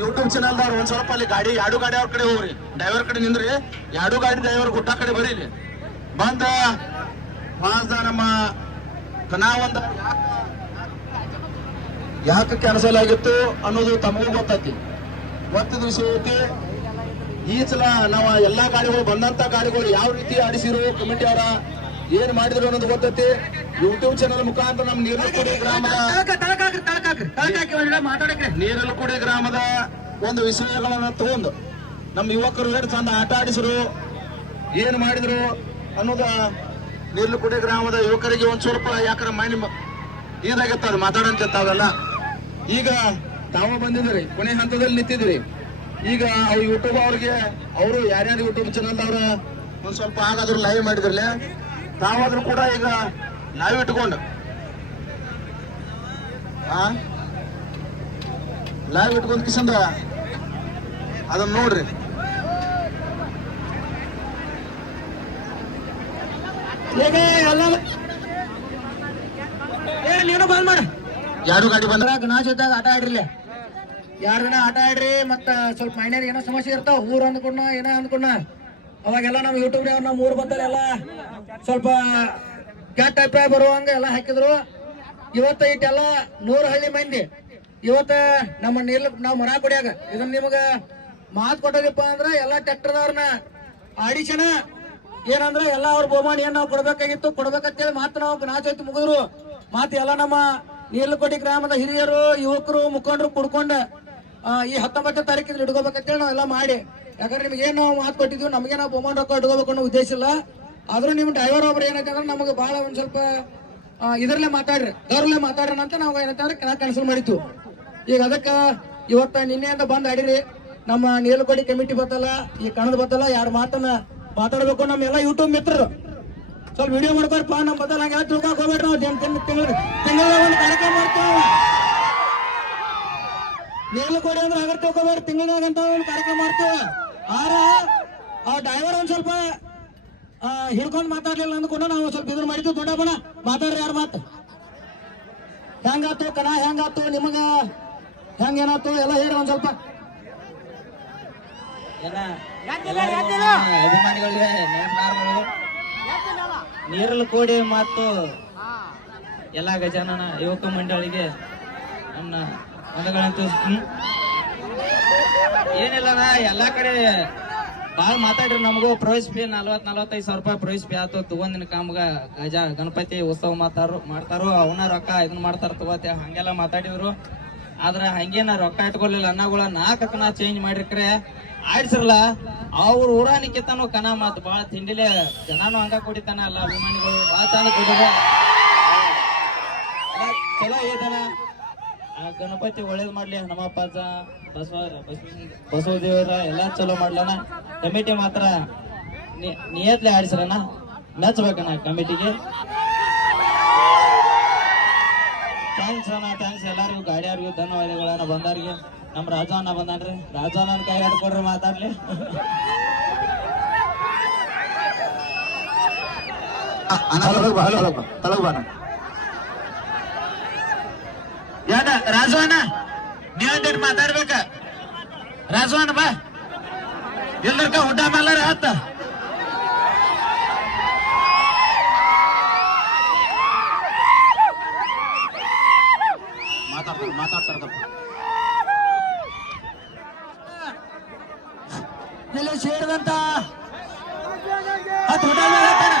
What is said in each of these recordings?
YouTube ಚಾನಲ್ದವ್ರು ಒಂದ್ ಸ್ವಲ್ಪ ಅಲ್ಲಿ ಗಾಡಿ ಎರಡು ಗಾಡಿ ಅವ್ರ ಕಡೆ ಹೋಗ್ರಿ. ಡ್ರೈವರ್ ಕಡೆ ನಿಂದ್ರಿ. ಎರಡು ಗಾಡಿ ಡ್ರೈವರ್ ಗುಟ್ಟ ಕಡೆ ಬರೀಲಿ ಬಂದ ಮಾಸ್ದ ನಮ್ಮ ಕನಾವಂದ ಯಾಕೆ ಕ್ಯಾನ್ಸಲ್ ಆಗಿತ್ತು ಅನ್ನೋದು ತಮಗೂ ಗೊತ್ತೈತಿ. ಗೊತ್ತಿದ ವಿಷಯ ಐತಿ ಈ ಸಲ ನಾವು ಎಲ್ಲಾ ಗಾಡಿಗಳು ಬಂದಂತ ಗಾಡಿಗಳು ಯಾವ ರೀತಿ ಆಡಿಸಿರು, ಕಮಿಟಿ ಅವರ? ಏನ್ ಮಾಡಿದ್ರು ಅನ್ನೋದು ಗೊತ್ತೈತಿ? ಯೂಟ್ಯೂಬ್ ಚಾನಲ್ ಮುಖಾಂತರ ನಮ್ಮ ನೀರಲ್ಕುಡಿ ಗ್ರಾಮದ ನೀರಲ್ಕುಡಿ ಗ್ರಾಮದ ಒಂದು ವಿಷಯಗಳನ್ನ ತಗೊಂಡು ನಮ್ಮ ಯುವಕರು ಹೇಳಿ ಚಂದ ಆಟ ಆಡಿಸಿರು ಏನ್ ಮಾಡಿದ್ರು ಅನ್ನೋದ ನೀರ್ಲುಕುಡಿ ಗ್ರಾಮದ ಯುವಕರಿಗೆ ಒಂದ್ ಸ್ವಲ್ಪ ಯಾಕಂದ್ರೆ ಮೈಂಡ್ ಇದಾಗತ್ತ ಅದು ಮಾತಾಡಂತ ತಾವೆಲ್ಲ ಈಗ ತಾವ ಬಂದಿದ್ರಿ ಕೊನೆ ಹಂತದಲ್ಲಿ ನಿಂತಿದ್ರಿ ಈಗ ಆ ಯೂಟ್ಯೂಬ್ ಅವ್ರಿಗೆ ಅವರು ಯಾರ್ಯಾರು ಯೂಟ್ಯೂಬ್ ಚಾನಲ್ ಅವ್ರ ಒಂದ್ ಸ್ವಲ್ಪ ಆಗಾದ್ರು ಲೈವ್ ಮಾಡಿದ್ರಲ್ಲ? ತಾವಾದ್ರೂ ಕೂಡ ಈಗ ಆ? ಲೈವ್ ಇಟ್ಕೊಂಡ್ ಕಿಸಂದ ಅದನ್ನ ನೋಡ್ರಿ. ನೀನು ಬಂದ್ ಮಾಡ. ಯಾರು ಗಾಡಿ ಬಂದ್ರ ಗಣಾಶ ಇದ್ದಾಗ ಆಟ ಆಡ್ರಿಲ್ಲ. ಯಾರ ಆಟ ಆಡ್ರಿ ಮತ್ತ ಸ್ವಲ್ಪ ಮೈನರ್ ಏನೋ ಸಮಸ್ಯೆ ಇರ್ತಾವ ಊರ್ ಅಂದ್ಕೊಂಡ ಏನೋ ಅಂದ್ಕೊಂಡ ಅವಾಗೆಲ್ಲ ನಮ್ಮ ಯೂಟ್ಯೂಬ್ ನಾವು ಮೂರು ಬಂದಲ್ಲಿ ಎಲ್ಲ ಸ್ವಲ್ಪ ಕೆಟ್ಟ ಅಭಿಪ್ರಾಯ ಬರುವಂಗ ಎಲ್ಲ ಹಾಕಿದ್ರು. ಇವತ್ತ ಇಟ್ಟೆಲ್ಲ ನೂರು ಹಳ್ಳಿ ಮಂದಿ. ಇವತ್ತ ನಮ್ಮ ನೀರ್ ನಾವು ಮರ ಕುಡಿಯಾಗ ಇದನ್ನ ನಿಮಗ ಮಾತು ಕೊಟ್ಟೋದಿಪ್ಪ ಅಂದ್ರೆ ಎಲ್ಲಾ ಟ್ರ್ಯಾಕ್ಟರ್ದವ್ರನ್ನ ಆಡಿಷನ ಏನಂದ್ರೆ ಎಲ್ಲಾ ಅವ್ರ ಬಹುಮಾನ ಏನ್ ನಾವು ಕೊಡ್ಬೇಕಾಗಿತ್ತು, ಕೊಡ್ಬೇಕಂತೇಳಿ ಮಾತು ನಾವು ನಾಚೋಯ್ತು ಮುಗಿದ್ರು. ಮಾತು ಎಲ್ಲ ನಮ್ಮ ನೀರ್ಲಕೋಟಿ ಗ್ರಾಮದ ಹಿರಿಯರು, ಯುವಕರು, ಮುಖಂಡರು ಕುಡ್ಕೊಂಡು ಈ ಹತ್ತೊಂಬತ್ತನೇ ತಾರೀಕಿಗೆ ಇಟ್ಕೋಬೇಕಂತೇಳಿ ನಾವೆಲ್ಲ ಮಾಡಿ. ಯಾಕಂದ್ರೆ ನಿಮ್ಗೆ ಏನ್ ಮಾತು ಕೊಟ್ಟಿದ್ವಿ, ನಮಗೆ ನಾವು ಬಹುಮಾನ ರೊಕ್ಕ ಇಟ್ಕೋಬೇಕು ಅನ್ನೋ ಉದ್ದೇಶ ಇಲ್ಲ. ಆದ್ರೂ ನಿಮ್ಮ ಡ್ರೈವರ್ ಒಬ್ರು ಏನೈತೆ ಅಂದ್ರೆ ನಮಗೆ ಬಹಳ ಒಂದ್ ಸ್ವಲ್ಪ ಇದರಲ್ಲೇ ಮಾತಾಡ್ರಿ ಗೌರಲ್ಲೇ ಮಾತಾಡ್ರಿ ಅಂತ ನಾವು ಏನೈತೆ ಅಂದ್ರೆ ಕ್ಯಾನ್ಸಲ್ ಮಾಡಿತ್ತು ಈಗ ಅದಕ್ಕ ಇವತ್ತ ನಿನ್ನೆಯಿಂದ ಬಂದ್ ಆಡಿರಿ, ನಮ್ಮ ನೀಲಕೋಡಿ ಕಮಿಟಿ ಬತ್ತಲ್ಲ, ಈ ಕಣದ ಬತ್ತಲ್ಲ, ಯಾರ ಮಾತನ್ನ ಮಾತಾಡ್ಬೇಕು ನಮ್ಮ ಎಲ್ಲ ಯೂಟ್ಯೂಬ್ ಮಿತ್ರರು. ಸ್ವಲ್ಪ ವಿಡಿಯೋ ಮಾಡ್ಕೊಳ್ಪ ನಮ್ಮ ಬದಲ ಹಂಗೆ ತಿಳ್ಕೊಕ್ ಹೋಗ್ಬೇಡ್ರಿ ನಾವು ತಿಂಗಳ ತಿಂಗಳ ಒಂದು ಕಾರ್ಯಕ್ರಮ ಮಾಡ್ತೇವೆ ನೀಲಕೋಡಿ ಅಂದ್ರೆ ಹಾಗೆ ತಿಳ್ಕೊಬೇಡ್ರಿ ತಿಂಗಳಾಗ ಅಂತ ಒಂದು ಕಾರ್ಯಕ್ರಮ ಮಾಡ್ತೇವೆ. ಆರ? ಆ ಡ್ರೈವರ್ ಒಂದ್ ಸ್ವಲ್ಪ ಹಿಡ್ಕೊಂಡು ಹಿಡ್ಕೊಂಡ್ ಮಾತಾಡ್ಲಿಲ್ಲ ಅಂದ್ಕೊಂಡು ನಾವು ಸ್ವಲ್ಪ ಇದ್ರ ಮಾಡಿದ್ವಿ. ದೊಡ್ಡ ಬಣ ಮಾತಾಡ್ರಿ ಯಾರ ಮಾತು? ಹೆಂಗಾತು ಕಣ ಹೆಂಗಾತು ನಿಮಗ? ಹೆಂಗ ಏನಾತು ಎಲ್ಲ ಹೇಳಿ ಒಂದ್ ಸ್ವಲ್ಪ. ಅಭಿಮಾನಿಗಳಿಗೆ ನಮಸ್ಕಾರಗಳು ನೀರಲು ಕೋಡಿ ಮತ್ತು ಎಲ್ಲ ಗಜಾನನ ಯುವಕ ಮಂಡಳಿಗೆ ನನ್ನ ವಂದಗಳಂತೂ ಏನಿಲ್ಲನ ಎಲ್ಲಾ ಕಡೆ ಭಾಳ ಮಾತಾಡ್ರಿ ನಮಗೂ. ಪ್ರವೇಶ ಫೀ ನಲ್ವತ್, ನಲ್ವತ್ತೈದು ಸಾವಿರ ರೂಪಾಯಿ ಪ್ರವೇಶ ಫೀ ಆತು. ತಗೊಂದಿನ ಕಾಮ್ಗ ಗಜ ಗಣಪತಿ ಉತ್ಸವ ಮಾತಾರು ಮಾಡ್ತಾರು, ಅವನ ರೊಕ್ಕ ಇದನ್ನ ಮಾಡ್ತಾರ ತಗೋತೆ ಹಂಗೆಲ್ಲ ಮಾತಾಡಿದ್ರು ಆದ್ರ ಹಂಗೇನ ರೊಕ್ಕ ಇಟ್ಕೊಲಿಲ್ಲ. ಅನ್ನಗಳ ನಾ ಚೇಂಜ್ ಮಾಡಿರ್ಕ್ರೆ ಆಡ್ಸಿರಲ್ಲ ಅವ್ರ ಊರಾನಿಕಿತನು ಕನ ಮಾತು. ಬಾಳ ತಿಂಡಿಲೆ ಜನಾನು ಹಂಗ ಕುಡಿತಾನ. ಅಲ್ಲ ಅಭಿಮಾನಿಗಳು ಬಾಳ ಚಂದ ಕುಡಿದ್ರು. ಚಲೋ ಆ ಗಣಪತಿ ಒಳ್ಳೇದ್ ಮಾಡ್ಲಿ ಹನುಮಪ್ಪ ಬಸವ ಬಸವ- ಬಸವ ದೇವರ ಎಲ್ಲಾ ಚಲೋ ಮಾಡ್ಲಣ ಕಮಿಟಿ ಮಾತ್ರ ನಿಯತ್ಲೆ ಆಡಿಸ್ರಣ ನಚ್ಬೇಕಣ ಕಮಿಟಿಗೆ. ಥ್ಯಾಂಕ್ಸ್ ಅಣ್ಣ ಥ್ಯಾಂಕ್ಸ್ ಎಲ್ಲರಿಗೂ, ಗಾಡಿಯವ್ರಿಗೂ ಧನ್ಯವಾದಗಳನ್ನ ಬಂದವ್ರಿಗೆ ನಮ್ಮ ರಾಜು ಅಣ್ಣ ಬಂದಾನ್ರಿ. ರಾಜು ಅಣ್ಣ ಕೈ ಹಾಡ್ಕೊಡ್ರಿ ಮಾತಾಡ್ಲಿ. ರಾಜು ಅಣ್ಣ? ನೀವ್ ಒಂದಿಟ್ಟು ಮಾತಾಡ್ಬೇಕ. ರಾಜವಾಣ ಬಾ. ಎಲ್ಲರ್ಕ ಹುಡ್ಡ ಮೇಲಾರ ಆತ. ಮಾತಾಡ್ತಾರ ಮಾತಾಡ್ತಾರ ಇಲ್ಲಿ ಸೇರಿದಂತ ಹತ್ತು ಹೋಟೆಲ್ ಮೇಲೆ ಹತ್ತಾರ.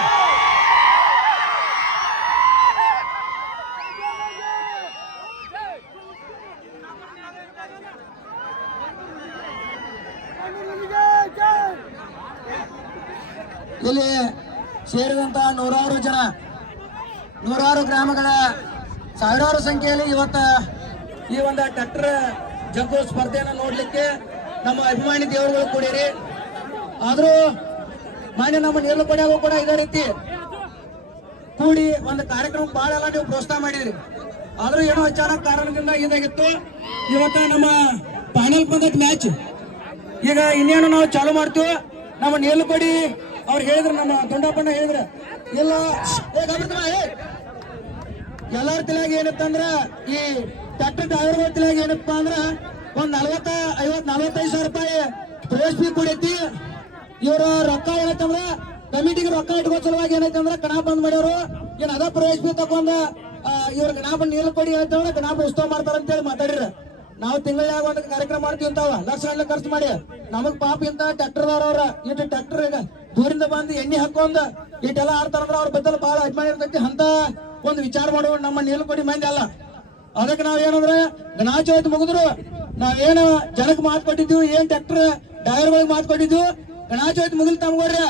ಇಲ್ಲಿ ಸೇರಿದಂತ ನೂರಾರು ಜನ ನೂರಾರು ಗ್ರಾಮಗಳ ಸಾವಿರಾರು ಸಂಖ್ಯೆಯಲ್ಲಿ ಇವತ್ತ ಈ ಒಂದು ಟ್ರ್ಯಾಕ್ಟರ್ ಜಗ್ಗು ಸ್ಪರ್ಧೆಯನ್ನು ನೋಡಲಿಕ್ಕೆ ನಮ್ಮ ಅಭಿಮಾನಿ ದೇವರುಗಳು ಕೂಡಿರಿ. ಆದರೂ ಮಾನ್ಯ ನಮ್ಮ ನೀರ್ಲುಪಡಿಯಾಗೂ ಕೂಡ ಇದೇ ರೀತಿ ಕೂಡಿ ಒಂದು ಕಾರ್ಯಕ್ರಮ ಬಹಳ ಎಲ್ಲ ನೀವು ಪ್ರೋತ್ಸಾಹ ಮಾಡಿದ್ರಿ. ಆದರೂ ಏನೋ ಅಚಾನಕ್ ಕಾರಣದಿಂದ ಇದಾಗಿತ್ತು. ಇವತ್ತ ನಮ್ಮ ಫೈನಲ್ ಪಂದ್ಯದ ಮ್ಯಾಚ್ ಈಗ ಇನ್ನೇನು ನಾವು ಚಾಲು ಮಾಡ್ತೀವಿ? ನಮ್ಮ ನೀಲುಕೊಡಿ ಅವ್ರು ಹೇಳಿದ್ರು, ನಮ್ಮ ದೊಡ್ಡಪ್ಪಣ್ಣ ಹೇಳಿದ್ರು. ಇಲ್ಲ. ಎಲ್ಲಾರ ತಲೆಯಾಗ ಏನತ್ತಂದ್ರ ಈ ಟ್ಯಾಕ್ಟರ್ ಡ್ರೈವರ್ ತಲೆಯಾಗ ಏನಪ್ಪ ಅಂದ್ರ ಒಂದ್ ನಲ್ವತ್ತ ನಲವತ್ತೈದು ಸಾವಿರ ರೂಪಾಯಿ ಪ್ರವೇಶ ಫೀ ಕೊಡೈತಿ. ಇವ್ರ ರೊಕ್ಕ ಏನತ್ತಂದ್ರ ಕಮಿಟಿಗೆ ರೊಕ್ಕ ಇಟ್ಕೋ ಸಲುವಾಗಿ ಏನೈತಂದ್ರ ಕಣಾ ಬಂದ್ ಮಾಡ್ಯವ್ರು. ಏನ್ ಅದ ಪ್ರವೇಶ ಫೀ ತಕೊಂಡ ಇವ್ರ ಗಣಾಪ ನೀರು ಕೊಡಿ ಹೇಳ್ತಾವ ಗಣಾಪ ಉತ್ಸವ ಮಾಡ್ತಾರ ಅಂತ ಹೇಳಿ ಮಾತಾಡಿರ. ನಾವು ತಿಂಗಳಾಗ ಒಂದು ಕಾರ್ಯಕ್ರಮ ಮಾಡ್ತೀವಿ ಅಂತಾವ. ಲಕ್ಷ ಗಂಟೆ ಖರ್ಚು ಮಾಡಿ. ನಮಗ್ ಪಾಪ ಇಂತ ಟ್ರ್ಯಾಕ್ಟರ್ ಅವ್ರ. ಇಟ್ಟು ಟ್ರ್ಯಾಕ್ಟರ್ ಈಗ ದೂರಿಂದ ಬಂದು ಎಣ್ಣೆ ಹಾಕೊಂಡ್ ಇಟ್ಟೆಲ್ಲ ಆಡ್ತಾರಂದ್ರ ಅವ್ರ ಬದಲು ಬಹಳ ಅಭಿಮಾನ ಇರ್ತೈತಿ. ಅಂತ ಒಂದು ವಿಚಾರ ಮಾಡುವ ನಮ್ಮ ನಿಲ್ಪಡಿ ಮಂದಿ ಅಲ್ಲ. ಅದಕ್ಕೆ ನಾವ್ ಏನಂದ್ರೆ ಗಣಾಚೋತಿ ಮುಗಿದ್ರು. ನಾವೇನು ಜನಕ್ಕೆ ಮಾತು ಕೊಟ್ಟಿದ್ವಿ, ಏನ್ ಟ್ರ್ಯಾಕ್ಟರ್ ಡ್ರೈವರ್ಗಳಿಗೆ ಮಾತು ಕೊಟ್ಟಿದ್ವಿ. ಗಣಾಚೋತಿ ಮುಗಿಲ್ ತಮ್ಗೋಡ್ರಿ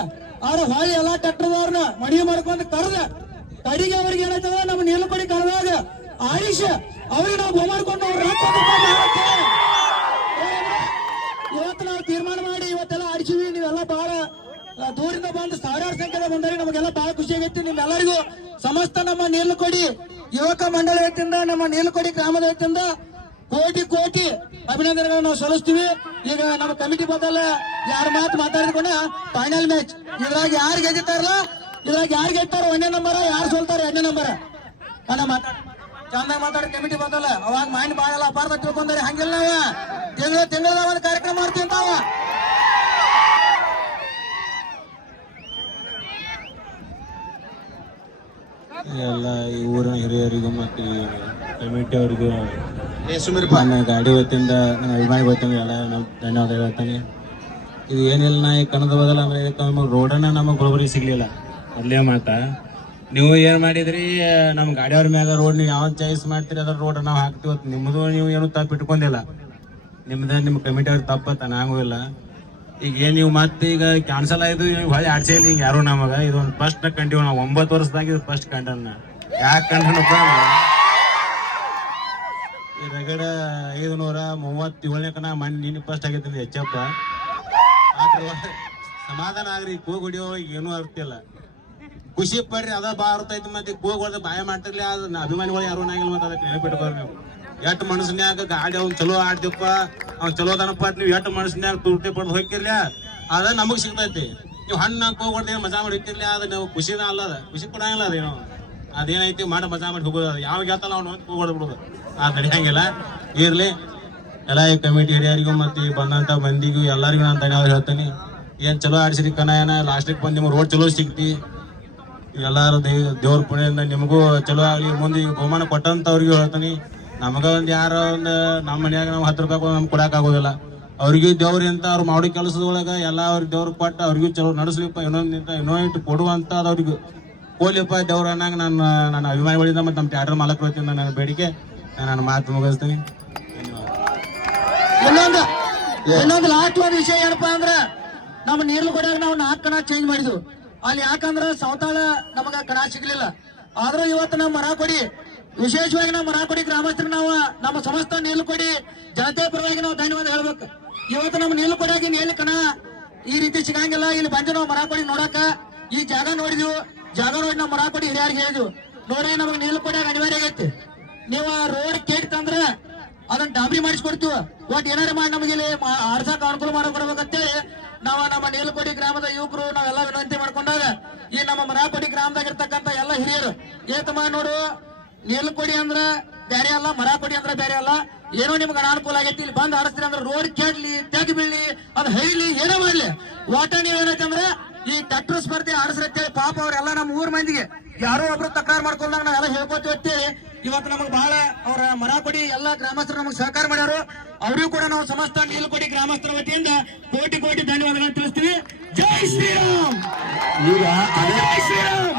ಆದ್ರೆ ಹೊಳಿ ಎಲ್ಲಾ ಟ್ರ್ಯಾಕ್ಟರ್ದವ್ರನ್ನ ಮಡಿ ಮಾಡ್ಕೊಂಡು ಕರೆದ ಕಡಿಗೆ ಅವ್ರಿಗೆ ಏನಾಯ್ತದ, ನಮ್ಮ ನೀಲಕೊಡಿ ಕಳೆದಾಗ ಆಯುಷ್ ಅವ್ರಿಗೆ ನಾವು ಬಹುಮಾಡ್ಕೊಂಡು ಇವತ್ತು ನಾವು ತೀರ್ಮಾನ ಮಾಡಿ, ಇವತ್ತೆಲ್ಲ ಆಡಿಸಿವಿ ನೀವೆಲ್ಲ ಬಹಳ ದೂರಿಂದ ಬಂದು ಸಾವಿರಾರು ಸಂಖ್ಯೆ ಬಂದ್ರೆ ನಮಗೆಲ್ಲ ಬಹಳ ಖುಷಿ ಆಗೈತಿ. ನಿಮ್ಮೆಲ್ಲರಿಗೂ ಸಮಸ್ತ ನಮ್ಮ ನೀಲಕೊಡಿ ಯುವಕ ಮಂಡಳಿ ವತಿಯಿಂದ, ನಮ್ಮ ನೀಲ್ಕೊಡಿ ಗ್ರಾಮದ ವತಿಯಿಂದ ಕೋಟಿ ಕೋಟಿ ಅಭಿನಂದನೆಗಳನ್ನು ನಾವು ಸಲ್ಲಿಸ್ತೀವಿ. ಈಗ ನಮ್ಮ ಕಮಿಟಿ ಬದಲ ಯಾರ ಮಾತು ಮಾತಾಡಿದ್ಕೊಂಡ? ಫೈನಲ್ ಮ್ಯಾಚ್ ಇದ್ರಾಗ ಯಾರು ಗೆದ್ದಿತಾರಲ್ಲ ಇದ್ರಾಗ ಯಾರು ಗೆದ್ದಾರ ಒಂದೇ ನಂಬರ, ಯಾರು ಸೋಲ್ತಾರ ಎರಡನೇ ನಂಬರ. ಅಣ್ಣ, ಮಾತಾಡ. ಚಂದಾಗ ಮಾತಾಡಿ, ಕಮಿಟಿ ಬದಲ ಅವಾಗ ಮೈಂಡ್ ಬಾಳ ಅಪಾರ್ಥ ತಿಳ್ಕೊಂಡಾರೆ ಹಂಗಿಲ್ಲ ನಾವ. ತಿಂಗಳ ತಿಂಗಳದಾಗ ಒಂದು ಕಾರ್ಯಕ್ರಮ ಮಾಡ್ತೀವಿ ಎಲ್ಲ ಈ ಊರಿನ ಹಿರಿಯರಿಗೂ ಮತ್ತು ಈ ಕಮಿಟಿ ಅವ್ರಿಗೂ ಏ ಸುಮೀರ್ಪ ನನ್ನ ಗಾಡಿ ವತಿಯಿಂದ ನನ್ನ ಅಭಿಮಾನಿ ವತಿಯಿಂದ ಎಲ್ಲ ನಮ್ಮ ಧನ್ಯವಾದ ಹೇಳ್ತಾನೆ. ಇದು ಏನಿಲ್ಲ ನಾ ಈ ಕನ್ನಡ ಬದಲ ಅಂದ್ರೆ ಇದಕ್ಕೆ ನಮಗೆ ರೋಡನ್ನ ನಮಗೆ ಬರೋಬ್ಬರಿ ಸಿಗ್ಲಿಲ್ಲ. ಅಲ್ಲೇ ಮಾತ. ನೀವು ಏನು ಮಾಡಿದ್ರಿ? ನಮ್ಮ ಗಾಡಿಯವ್ರ ಮ್ಯಾಗ ರೋಡ್ ನೀವು ಯಾವ ಚಾಯ್ಸ್ ಮಾಡ್ತೀರಿ? ಅದ್ರ ರೋಡ್ ನಾವು ಹಾಕ್ತೀವಿ. ನಿಮ್ಮದು ನೀವು ಏನು ತಪ್ಪು ಇಟ್ಕೊಂಡಿಲ್ಲ. ನಿಮ್ದು ನಿಮ್ಮ ಕಮಿಟಿ ಅವ್ರಿಗೆ ತಪ್ಪತ್ತ ನಾಗೂ ಇಲ್ಲ. ಈಗ ಏನ್ ನೀವು ಮತ್ತೆ ಈಗ ಕ್ಯಾನ್ಸಲ್ ಆಯ್ತು ನೀವು ಹೊಳೆ ಆಡ್ಸೇಲಿ ಈಗ ಯಾರು ನಮಗ. ಇದೊಂದು ಫಸ್ಟ್ ಕಂಟಿವ್ ನಾವು ಒಂಬತ್ತು ವರ್ಷದಾಗ ಇದು ಫಸ್ಟ್ ಕಂಡನ್ನ ಯಾಕೆ ಕಂಡನಪ್ಪ ಅಂದ್ರೆ ಈ ರಗಡ ಐದು ನೂರ ಮೂವತ್ತೇಳನೇ ಕನ ಮನ್ ನಿನ್ನ ಫಸ್ಟ್ ಆಗೈತೆ ಹೆಚ್ಚಪ್ಪ ಆದ್ರೆ ಸಮಾಧಾನ ಆಗ್ರಿ ಕೂಗುಡಿಯೋ ಏನೂ ಅರ್ಥ ಇಲ್ಲ. ಖುಷಿ ಪಡ್ರಿ, ಅದ ಅರ್ಥ ಐತಿ ಮತ್ತೆ ಕೂಗ್ ಹೊಡೆದ ಬಾಯ ಮಾಡ್ತಿರ್ಲಿ ಅದ ಅಭಿಮಾನಿಗಳು ಯಾರು ಆಗಿಲ್ಲ ಮತ್ತೆ ಅದಕ್ಕೆ ನೆನಪಿಟ್ಕೋರಿ ನೀವು. ಎಷ್ಟು ಮನಸ್ಸಿನ್ಯಾಗ ಗಾಡಿ ಅವ್ನು ಚಲೋ ಆಡ್ದಪ್ಪ ಅವ್ನು ಚಲೋ ಅದನಪ್ಪ ನೀವು ಎಟ್ ಮನಸ್ಸಿನ್ಯಾಗ ತುರ್ಟಿ ಪಡ್ದು ಹೋಗಿರ್ಲಿ ಅದ ನಮಗ್ ಸಿಗ್ತೈತಿ. ನೀವು ಹಣ್ಣು ಹೊಡೆದ ಮಜಾ ಮಾಡಿ ಹೋಗಿರ್ಲಿ ಅದ ನೀವು ಖುಷಿನ ಅಲ್ಲ ಅದ. ಖುಷಿ ಕೊಡಂಗಿಲ್ಲ ಅದೇನು ಅದೇನೈತಿ ಮಾಡಿ ಮಜಾ ಮಾಡಿ ಹೋಗೋದು ಅದು. ಯಾವ ಗೆತ್ತಲ್ಲ ಅವ್ನು ಹೋಗ್ಬಾರ್ದು ಬಿಡೋದು ಆ ನಡಿಯಂಗಿಲ್ಲ ಇರ್ಲಿ. ಎಲ್ಲ ಈ ಕಮಿಟಿ ಹಿರಿಯರಿಗೂ ಮತ್ತು ಬಂದಂಥ ಮಂದಿಗೂ ಎಲ್ಲರಿಗೂ ನಾನು ಧನ್ಯವಾದ ಹೇಳ್ತೀನಿ. ಏನ್ ಚಲೋ ಆಡಿಸಿರಿ ಕನ ಏನ ಲಾಸ್ಟಿಗೆ ಬಂದು ನಿಮ್ಗೆ ರೋಡ್ ಚಲೋ ಸಿಗ್ತಿ. ಎಲ್ಲರೂ ದೇವ್ರ ಪುಣ್ಯದಿಂದ ನಿಮಗೂ ಚಲೋ ಆಗಲಿ. ಮುಂದೆ ಬಹುಮಾನ ಕೊಟ್ಟಂತವ್ರಿಗೂ ಹೇಳ್ತೀನಿ. ನಮಗ ಒಂದು ಯಾರ ಒಂದು ನಮ್ಮ ಮನ್ಯಾಗ ನಾವು ಹತ್ತು ರೂಪಾಯಿ ನಮ್ಗೆ ಕೊಡಕ್ ಆಗೋದಿಲ್ಲ. ಅವ್ರಿಗೂ ದೇವ್ರಿ ಅಂತ ಅವ್ರು ಮಾಡೋ ಕೆಲಸದೊಳಗ ಎಲ್ಲ ಅವ್ರಿಗೆ ದೇವ್ರ ಕೊಟ್ಟ ಅವ್ರಿಗೂ ಚಲೋ ನಡೆಸ್ಲಿಪ್ಪ ಇನ್ನೊಂದ್ ಇಟ್ಟು ಕೊಡುವಂತ ಅವ್ರಿಗೆ. ಕೋಲಿಪ್ಪ ದೇವ್ರ ಅನ್ನಂಗ ನಾನು ನನ್ನ ಅಭಿಮಾನಿಗಳಿಂದ ಮತ್ತು ನಮ್ಮ ಥಿಯೇಟರ್ ಮಾಲಕ ವತಿಯಿಂದ ನನ್ನ ಬೇಡಿಕೆ. ನಾನು ನನ್ನ ಮಾತು ಮುಗಿಸ್ತೀನಿ. ಇನ್ನೊಂದು ಇನ್ನೊಂದು ಲಾಸ್ಟ್ ಒಂದು ವಿಷಯ ಏನಪ್ಪ ಅಂದ್ರೆ, ನಮ್ಮ ನೀರ್ಲು ಕೊಡಾಗ ನಾವು ನಾಲ್ಕು ಕಣ ಚೇಂಜ್ ಮಾಡಿದ್ವು. ಅಲ್ಲಿ ಯಾಕಂದ್ರೆ ಸೌತಾಳ ನಮಗ ಕಣ ಸಿಗ್ಲಿಲ್ಲ. ಆದ್ರೂ ಇವತ್ತು ನಮ್ಮ ಮರ ಕೊಡಿ. ವಿಶೇಷವಾಗಿ ನಮ್ಮ ರಾಕುಡಿ ಗ್ರಾಮಸ್ಥರ ನಾವು, ನಮ್ಮ ಸಮಸ್ತ ನೀರ್ಲು ಕೊಡಿ ಜನತೆ ಪರವಾಗಿ ನಾವು ಧನ್ಯವಾದ ಹೇಳ್ಬೇಕು. ಇವತ್ತು ನಮ್ಮ ಎಲ್ಲಿ ಕಣ, ಈ ರೀತಿ ಸಿಗಂಗಿಲ್ಲ. ಇಲ್ಲಿ ಬಂದು ನಾವು ಮರಾಕೊಡಿ ನೋಡಕ ಈ ಜಾಗ ನೋಡಿದ್ವು. ಜಾಗ ನೋಡಿ ನಮ್ಮ ಮರಾಕೊಡಿ ಹಿರಿಯರಿಗೆ ಹೇಳಿದ್ವು. ನೋಡಿ ನಮಗೆ ನೀರ್ಲು ಕೊಡಾಗ ಅನಿವಾರ್ಯ ಆಗೈತಿ. ನೀವು ರೋಡ್ ಕೇಟ್ ತಂದ್ರ ಅದನ್ನ ಡಾಬ್ರಿ ಮಾಡಿಸ್ಕೊಡ್ತೀವಿ. ಒಟ್ ಏನಾರ ಮಾಡಿ ನಮಗೆ ಇಲ್ಲಿ ಆಡ್ಸಕ್ ಅನುಕೂಲ ಮಾಡಿಕೊಡ್ಬೇಕಂತೇಳಿ ನಾವು ನಮ್ಮ ನೀಲಕೋಟಿ ಗ್ರಾಮದ ಯುವಕರು, ನಾವೆಲ್ಲ ವಿನಂತಿ ಮಾಡ್ಕೊಂಡಾಗ ಈ ನಮ್ಮ ಮರಾಕೋಟಿ ಗ್ರಾಮದಾಗ ಇರ್ತಕ್ಕಂಥ ಎಲ್ಲ ಹಿರಿಯರು ಏತಮ್ಮ ನೋಡು ನೀಲಕೋಡಿ ಅಂದ್ರ ಬೇರೆ ಅಲ್ಲ, ಮರ ಕೊಡಿ ಅಂದ್ರ ಬೇರೆ ಅಲ್ಲ. ಏನೋ ನಿಮ್ಗೆ ಅನಾನುಕೂಲ ಆಗೈತಿ, ಇಲ್ಲಿ ಬಂದ್ ಆಡಿಸ್ತೀರಿ ಅಂದ್ರೆ ರೋಡ್ ಕೆಡ್ಲಿ, ತೆಗ್ ಬೀಳಿ ಅದು ಹೈಲಿ, ಏನೋ ಮಾಡ್ಲಿ. ಒಟ್ಟ ಅಂದ್ರೆ ಈ ಟ್ರಾಕ್ಟರ್ ಸ್ಪರ್ಧೆ ಆಡಿಸ್ರತ್ತೇಳಿ ಪಾಪ ಅವ್ರೆಲ್ಲ ನಮ್ಮ ಊರ್ ಮಂದಿಗೆ. ಯಾರೋ ಒಬ್ರು ತಕರಾರು ಮಾಡ್ಕೊಂಡಾಗ ನಾವೆಲ್ಲ ಹೇಳ್ಕೊತೀವಿ ಇವತ್ತು ನಮಗೆ ಬಹಳ ಅವರ ಮರಾಕೊಡಿ ಎಲ್ಲ ಗ್ರಾಮಸ್ಥರು ನಮಗೆ ಸಹಕಾರ ಮಾಡ್ಯಾರು. ಅವರಿಗೂ ಕೂಡ ನಾವು ಸಮಸ್ತ ನೀಲಕೋಟಿ ಗ್ರಾಮಸ್ಥರ ವತಿಯಿಂದ ಕೋಟಿ ಕೋಟಿ ಧನ್ಯವಾದಗಳನ್ನು ತಿಳಿಸ್ತೀವಿ. ಈಗ ಅದೇ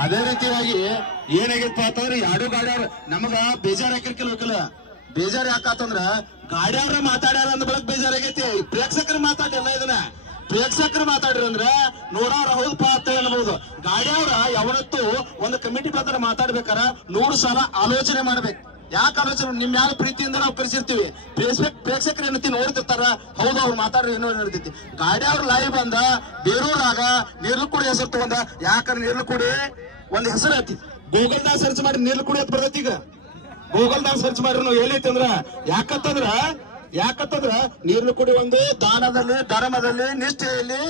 ಅದೇ ರೀತಿಯಾಗಿ ಏನಾಗಿತ್ತು ಅಂತಂದ್ರೆ ಎರಡು ಗಾಡ್ಯಾರ? ನಮಗ ಬೇಜಾರ್ ಹಾಕಿರ್ಕಿಲ್ಲ ಬೇಜಾರ್ ಯಾಕಂದ್ರ ಗಾಡಿಯವ್ರ ಮಾತಾಡ್ಯಾರ ಅಂದ ಬಳಕ್ ಬೇಜಾರಾಗೈತಿ. ಪ್ರೇಕ್ಷಕರು ಮಾತಾಡಿಲ್ಲ ಇದನ್ನ. ಪ್ರೇಕ್ಷಕರು ಮಾತಾಡ್ರಿ ಅಂದ್ರ ನೋಡೋರ ಹೌದಪ್ಪ ಅಂತ ಹೇಳ್ಬಹುದು ಗಾಡಿಯವ್ರ ಯಾವತ್ತು ಒಂದು ಕಮಿಟಿ ಪಾತ್ರ ಮಾತಾಡ್ಬೇಕಾರ ನೂರು ಸಲ ಆಲೋಚನೆ ಮಾಡ್ಬೇಕು. ಯಾಕೆ ಆಲೋಚನೆ ನಿಮ್ ಮ್ಯಾಲ ಪ್ರೀತಿಯಿಂದ ನಾವು ಕರೆಸಿರ್ತೀವಿ? ಪ್ರೇಕ್ಷಕ ಪ್ರೇಕ್ಷಕರು ಏನತಿ ನೋಡ್ತಿರ್ತಾರ. ಹೌದು, ಅವ್ರು ಮಾತಾಡ್ರಿ ಏನೋ ನಡೀತೈತಿ ಗಾಡಿ ಅವ್ರ ಲೈವ್ ಬಂದ ಬೇರೂರಾಗ ನೀರ್ಲುಕುಡಿ ಹೆಸರು ತಗೊಂಡ. ಯಾಕಂದ್ರೆ ನೀರ್ಲುಕುಡಿ ಒಂದ್ ಹೆಸರು ಐತಿ. ಗೂಗಲ್ದಾಗ ಸರ್ಚ್ ಮಾಡಿ ನೀರ್ಲುಕುಡಿ ಅಂತ ಬರ್ತೈತಿ ಈಗ. ಗೂಗಲ್ದಾಗ ಸರ್ಚ್ ಮಾಡ್ರಿ ನಾವು ಏನೈತಿ ಅಂದ್ರ ಯಾಕಂತಂದ್ರ ಯಾಕಂತಂದ್ರ ನೀರ್ಲುಕುಡಿ ಒಂದು ದಾನದಲ್ಲಿ, ಧರ್ಮದಲ್ಲಿ, ನಿಷ್ಠೆಯಲ್ಲಿ